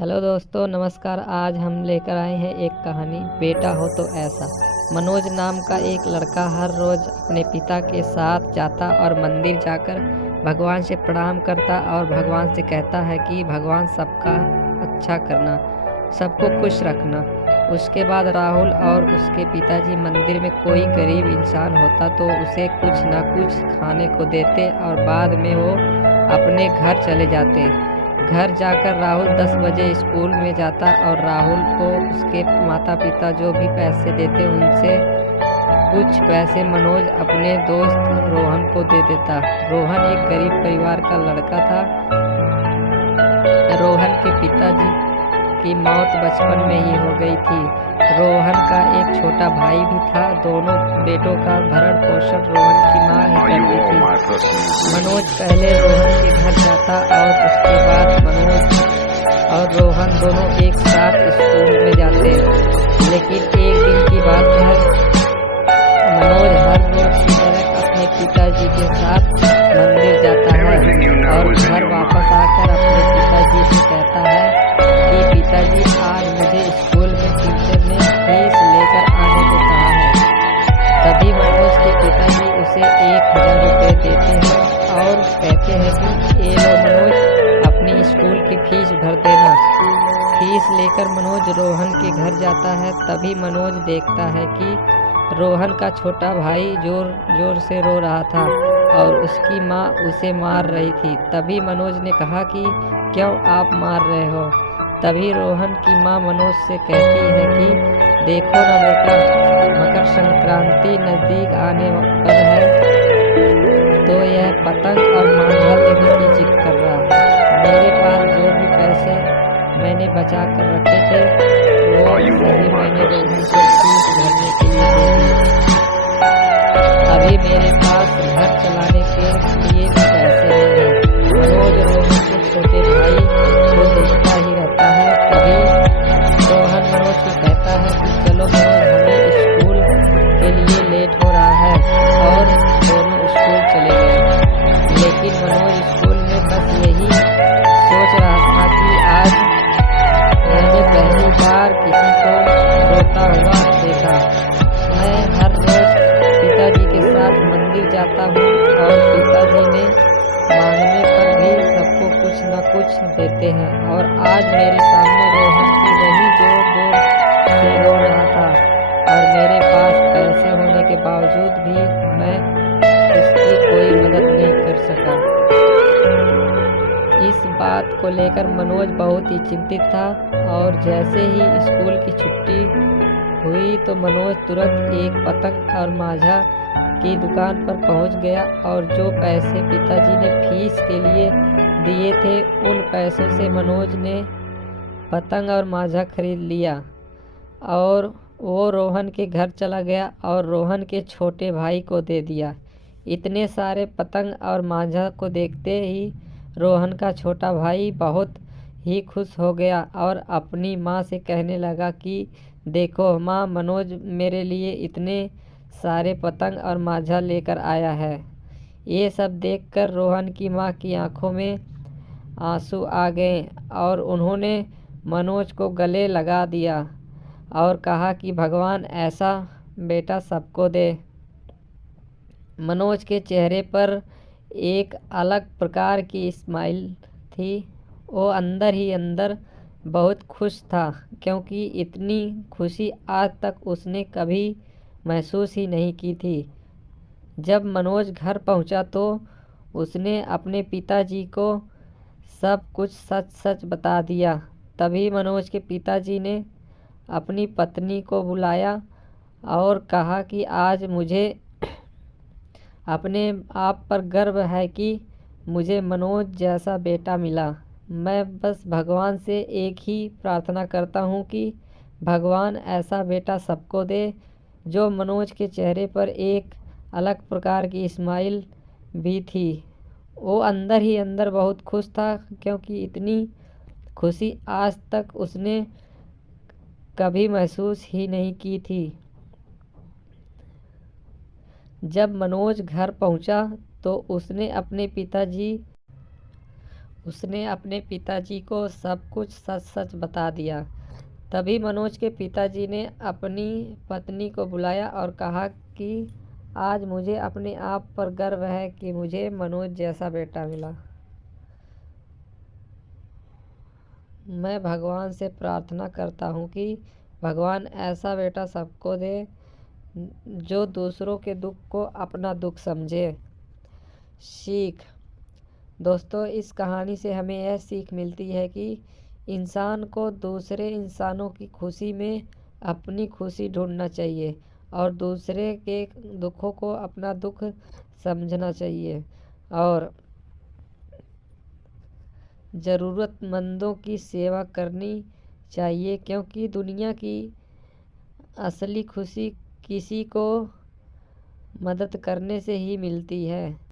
Hello दोस्तों, नमस्कार। आज हम लेकर आए हैं एक कहानी, बेटा हो तो ऐसा। मनोज नाम का एक लड़का हर रोज अपने पिता के साथ जाता और मंदिर जाकर भगवान से प्रणाम करता और भगवान से कहता है कि भगवान सबका अच्छा करना, सबको खुश रखना। उसके बाद राहुल और उसके पिताजी मंदिर में कोई गरीब इंसान होता तो उसे कुछ ना कुछ खाने को देते और बाद में वो अपने घर चले जाते। घर जाकर राहुल 10 बजे स्कूल में जाता और राहुल को उसके माता पिता जो भी पैसे देते उनसे कुछ पैसे मनोज अपने दोस्त रोहन को दे देता। रोहन एक गरीब परिवार का लड़का था। रोहन के पिताजी की मौत बचपन में ही हो गई थी। रोहन का एक छोटा भाई भी था। दोनों बेटों का भरण पोषण रोहन की माँ ही करती थी। मनोज पहले रोहन के घर जाता और उसके बाद मनोज और रोहन दोनों एक साथ स्कूल में जाते। लेकिन एक दिन की बात है, मनोज हर रोज की तरह अपने पिताजी के साथ मंदिर जाता है और घर वापस आकर अपने पिताजी से कहता है कि पिताजी, आज मुझे स्कूल में टीचर ने फीस लेकर आने को कहा है। तभी मनोज के पिताजी उसे 1000 रुपये देते हैं और कहते हैं कि ये लो मनोज, अपनी स्कूल की फीस भर देना। फीस लेकर मनोज रोहन के घर जाता है। तभी मनोज देखता है कि रोहन का छोटा भाई जोर जोर से रो रहा था और उसकी माँ उसे मार रही थी। तभी मनोज ने कहा कि क्यों आप मार रहे हो? तभी रोहन की माँ मनोज से कहती है कि देखो ना बेटा, मकर संक्रांति नजदीक आने पर है तो यह पतंग और मांझा लेने की जिद कर रहा है। मेरे पास जो भी पैसे मैंने बचा कर रखे थे वो सभी मैंने रोहन को फीस भरने के लिए दे दिए। अभी मेरे पास घर चलाने के लिए भी पैसे नहीं है। मनोज रोहन के छोटे भाई को देखता ही रहता है। तभी रोहन मनोज को कहता है कि चलो मनोज, हमें स्कूल के लिए लेट हो रहा है, और दोनों स्कूल चले गए। लेकिन मनोज स्कूल में बस यही सोच रहा था कि आज मैंने पहली बार किसी को रोता हुआ देखा। मैं हर रोज पिताजी के साथ मंदिर जाता हूँ और पिताजी ने मांगने पर भी सबको कुछ न कुछ देते हैं, और आज मेरे सामने रोहन की वही जोर जोर से रो रहा था और मेरे पास पैसे होने के बावजूद भी मैं उसकी कोई मदद नहीं कर सका। इस बात को लेकर मनोज बहुत ही चिंतित था और जैसे ही स्कूल की छुट्टी हुई तो मनोज तुरंत एक पतंग और मांझा की दुकान पर पहुंच गया और जो पैसे पिताजी ने फीस के लिए दिए थे उन पैसों से मनोज ने पतंग और मांझा खरीद लिया और वो रोहन के घर चला गया और रोहन के छोटे भाई को दे दिया। इतने सारे पतंग और मांझा को देखते ही रोहन का छोटा भाई बहुत ही खुश हो गया और अपनी माँ से कहने लगा कि देखो माँ, मनोज मेरे लिए इतने सारे पतंग और मांझा लेकर आया है। ये सब देखकर रोहन की माँ की आंखों में आंसू आ गए और उन्होंने मनोज को गले लगा दिया और कहा कि भगवान ऐसा बेटा सबको दे। मनोज के चेहरे पर एक अलग प्रकार की स्माइल थी। वो अंदर ही अंदर बहुत खुश था, क्योंकि इतनी खुशी आज तक उसने कभी महसूस ही नहीं की थी। जब मनोज घर पहुंचा तो उसने अपने पिताजी को सब कुछ सच सच बता दिया। तभी मनोज के पिताजी ने अपनी पत्नी को बुलाया और कहा कि आज मुझे अपने आप पर गर्व है कि मुझे मनोज जैसा बेटा मिला। मैं बस भगवान से एक ही प्रार्थना करता हूँ कि भगवान ऐसा बेटा सबको दे। जो मनोज के चेहरे पर एक अलग प्रकार की स्माइल भी थी। वो अंदर ही अंदर बहुत खुश था, क्योंकि इतनी खुशी आज तक उसने कभी महसूस ही नहीं की थी। जब मनोज घर पहुंचा तो उसने अपने पिताजी उसने अपने पिताजी को सब कुछ सच सच बता दिया। तभी मनोज के पिताजी ने अपनी पत्नी को बुलाया और कहा कि आज मुझे अपने आप पर गर्व है कि मुझे मनोज जैसा बेटा मिला। मैं भगवान से प्रार्थना करता हूँ कि भगवान ऐसा बेटा सबको दे जो दूसरों के दुख को अपना दुख समझे। सीख। दोस्तों, इस कहानी से हमें यह सीख मिलती है कि इंसान को दूसरे इंसानों की खुशी में अपनी खुशी ढूंढना चाहिए और दूसरे के दुखों को अपना दुख समझना चाहिए और ज़रूरतमंदों की सेवा करनी चाहिए, क्योंकि दुनिया की असली खुशी किसी को मदद करने से ही मिलती है।